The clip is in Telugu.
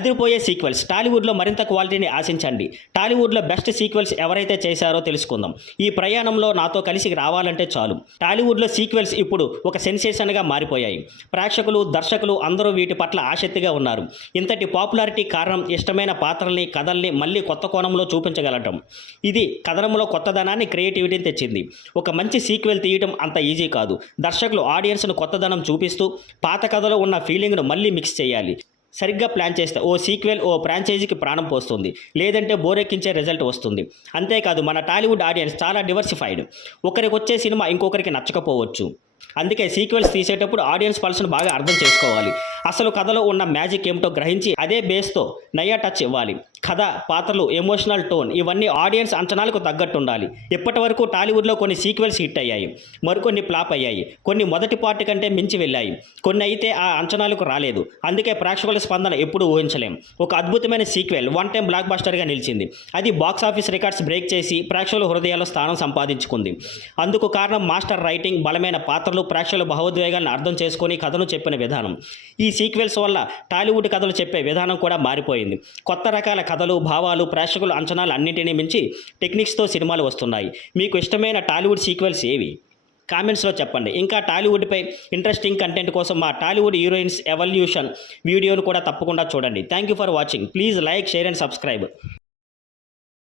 అదిరిపోయే సీక్వెల్స్ టాలీవుడ్లో మరింత క్వాలిటీని ఆశించండి. టాలీవుడ్లో బెస్ట్ సీక్వెల్స్ ఎవరైతే చేశారో తెలుసుకుందాం. ఈ ప్రయాణంలో నాతో కలిసి రావాలంటే చాలు. టాలీవుడ్లో సీక్వెల్స్ ఇప్పుడు ఒక సెన్సేషన్గా మారిపోయాయి. ప్రేక్షకులు, దర్శకులు అందరూ వీటి పట్ల ఆసక్తిగా ఉన్నారు. ఇంతటి పాపులారిటీ కారణం ఇష్టమైన పాత్రల్ని, కథల్ని మళ్ళీ కొత్త కోణంలో చూపించగలటం. ఇది కథనంలో కొత్తదనాన్ని, క్రియేటివిటీని తెచ్చింది. ఒక మంచి సీక్వెల్ తీయడం అంత ఈజీ కాదు. దర్శకులు ఆడియన్స్ను కొత్తదనం చూపిస్తూ పాత కథలో ఉన్న ఫీలింగ్ను మళ్ళీ మిక్స్ చేయాలి. సరిగ్గా ప్లాన్ చేస్తే ఓ సీక్వెల్ ఓ ఫ్రాంచైజీకి ప్రాణం పోస్తుంది, లేదంటే బోరెక్కించే రిజల్ట్ వస్తుంది. అంతేకాదు, మన టాలీవుడ్ ఆడియన్స్ చాలా డివర్సిఫైడ్. ఒకరికి వచ్చే సినిమా ఇంకొకరికి నచ్చకపోవచ్చు. అందుకే సీక్వెల్స్ తీసేటప్పుడు ఆడియన్స్ పల్స్ను బాగా అర్థం చేసుకోవాలి. అసలు కథలో ఉన్న మ్యాజిక్ ఏమిటో గ్రహించి అదే బేస్తో నయా టచ్ ఇవ్వాలి. కథ, పాత్రలు, ఎమోషనల్ టోన్ ఇవన్నీ ఆడియన్స్ అంచనాలకు తగ్గట్టు ఉండాలి. ఇప్పటి వరకు టాలీవుడ్లో కొన్ని సీక్వెల్స్ హిట్ అయ్యాయి, మరికొన్ని ఫ్లాప్ అయ్యాయి, కొన్ని మొదటి పార్ట్ కంటే మించి వెళ్ళాయి, కొన్ని అయితే ఆ అంచనాలకు రాలేదు. అందుకే ప్రేక్షకుల స్పందన ఎప్పుడు ఊహించలేం. ఒక అద్భుతమైన సీక్వెల్ వన్ టైం బ్లాక్ బస్టర్గా నిలిచింది. అది బాక్స్ ఆఫీస్ రికార్డ్స్ బ్రేక్ చేసి ప్రేక్షకుల హృదయాల్లో స్థానం సంపాదించుకుంది. అందుకు కారణం మాస్టర్ రైటింగ్, బలమైన పాత్రలు, ప్రేక్షకుల భావోద్వేగాలను అర్థం చేసుకొని కథను చెప్పిన విధానం. ఈ సీక్వెల్స్ వల్ల టాలీవుడ్ కథలు చెప్పే విధానం కూడా మారిపోయింది. కొత్త రకాల కథలు, భావాలు, ప్రేక్షకుల అంచనాలు అన్నింటినీ మించి టెక్నిక్స్తో సినిమాలు వస్తున్నాయి. మీకు ఇష్టమైన టాలీవుడ్ సీక్వెల్స్ ఏవి? కామెంట్స్లో చెప్పండి. ఇంకా టాలీవుడ్పై ఇంట్రెస్టింగ్ కంటెంట్ కోసం మా టాలీవుడ్ హీరోయిన్స్ ఎవల్యూషన్ వీడియోను కూడా తప్పకుండా చూడండి. Thank you for watching. Please like, share and subscribe.